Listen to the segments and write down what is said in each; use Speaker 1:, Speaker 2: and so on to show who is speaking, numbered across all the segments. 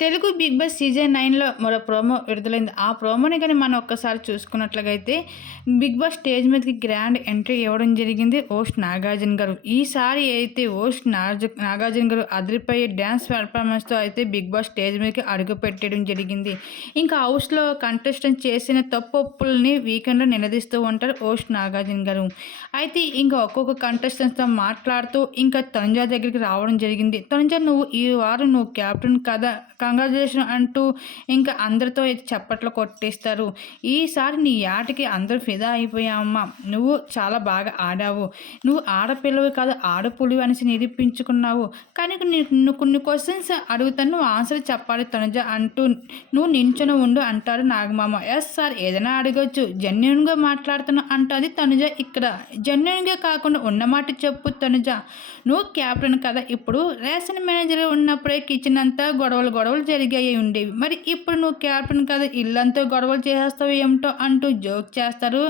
Speaker 1: Telugu big boss season నైన్లో మరో promo విడుదలైంది. ఆ ప్రోమోని కానీ మనం ఒక్కసారి చూసుకున్నట్లయితే బిగ్ బాస్ స్టేజ్ మీదకి గ్రాండ్ ఎంట్రీ ఇవ్వడం జరిగింది ఓస్ట్ నాగార్జున గారు. ఈసారి అయితే ఓస్ట్ నాగ నాగార్జున గారు అదిరిపోయే డ్యాన్స్ పెర్ఫార్మెన్స్తో అయితే బిగ్ బాస్ స్టేజ్ మీదకి అడుగు పెట్టడం జరిగింది. ఇంకా హౌస్లో కంటెస్టెంట్ చేసిన తప్పు వీకెండ్లో నిలదీస్తూ ఉంటారు ఓస్ట్ నాగార్జున గారు. అయితే ఇంకా ఒక్కొక్క కంటెస్టెంట్స్తో మాట్లాడుతూ ఇంకా తంజా దగ్గరికి రావడం జరిగింది. తనుజా నువ్వు ఈ వారం నువ్వు క్యాప్టెన్ కదా కంగ్రాచులేషన్ అంటూ ఇంకా అందరితో అయితే చప్పట్లు కొట్టేస్తారు. ఈసారి నీ ఆటకి అందరూ ఫిదా అయిపోయామమ్మా నువ్వు చాలా బాగా ఆడావు. నువ్వు ఆడపిల్లవి కాదు ఆడపులివి అనేసి నిరూపించుకున్నావు. కానీ నువ్వు కొన్ని క్వశ్చన్స్ అడుగుతాను నువ్వు ఆన్సర్ చెప్పాలి తనుజ అంటూ నువ్వు నించొని ఉండు అంటారు నాగమామ. ఎస్ సార్ ఏదైనా అడగొచ్చు. జెన్యున్గా మాట్లాడుతున్నా అంటుంది తనుజ ఇక్కడ. జెన్యున్గా కాకుండా ఉన్నమాట చెప్పు తనుజ. నువ్వు క్యాప్టెన్ కదా ఇప్పుడు రేషన్ మేనేజర్ ఉన్నప్పుడే కిచెన్ అంతా గొడవలు గొడవలు జరిగాయి ఉండేవి. మరి ఇప్పుడు నువ్వు క్యాప్టెన్ కదా ఇల్లంతా గొడవలు చేసేస్తావు ఏమిటో అంటూ జోక్ చేస్తారు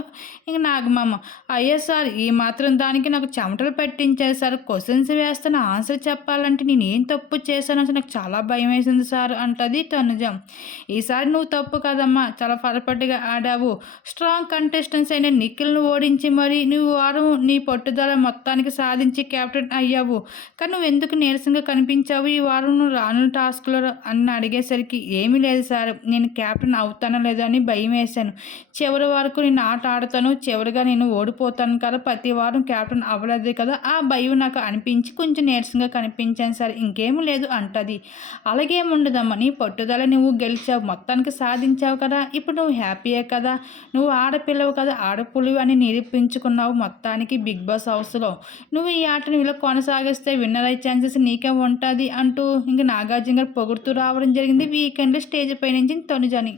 Speaker 1: ఇంక నాగమామ. అయ్యో సార్ ఈ మాత్రం దానికి నాకు చెమటలు పెట్టించారు సార్. క్వశ్చన్స్ వేస్తాను ఆన్సర్ చెప్పాలంటే నేను ఏం తప్పు చేశాను అసలు నాకు చాలా భయం వేసింది సార్ అంటది తనుజం. ఈసారి నువ్వు తప్పు కదమ్మా చాలా పరపట్టుగా ఆడావు. స్ట్రాంగ్ కంటెస్టెంట్స్ అయిన నిఖిల్ను ఓడించి మరి నువ్వు వారం నీ పట్టుదల మొత్తానికి సాధించి కెప్టెన్ అయ్యావు. కానీ నువ్వు ఎందుకు నీరసంగా కనిపించావు? ఈ వారం నువ్వు రాను టాస్క్లో అన్న అడిగేసరికి ఏమీ లేదు సార్ నేను క్యాప్టెన్ అవుతానో లేదో అని భయం వేశాను. చివరి వరకు నేను ఆట ఆడతాను చివరిగా నేను ఓడిపోతాను కదా ప్రతి వారం క్యాప్టెన్ అవ్వలేదు కదా ఆ భయం నాకు అనిపించి కొంచెం నీరసంగా కనిపించాను సార్. ఇంకేం లేదు అంటది. అలాగేముండదమ్మా నీ పట్టుదల నువ్వు గెలిచావు మొత్తానికి సాధించావు కదా ఇప్పుడు నువ్వు హ్యాపీయే కదా నువ్వు ఆడపిల్లవు కదా ఆడపులివి అని నిరూపించుకున్నావు మొత్తానికి బిగ్ బాస్ హౌస్లో. నువ్వు ఈ ఆటను ఇలా కొనసాగిస్తే విన్నర్ అయ్యే ఛాన్సెస్ నీకే ఉంటుంది అంటూ ఇంక నాగార్జున గారు పొగుడుతూ రావడం జరిగింది. వీకెండ్లో స్టేజ్ పై నుంచి తనుజని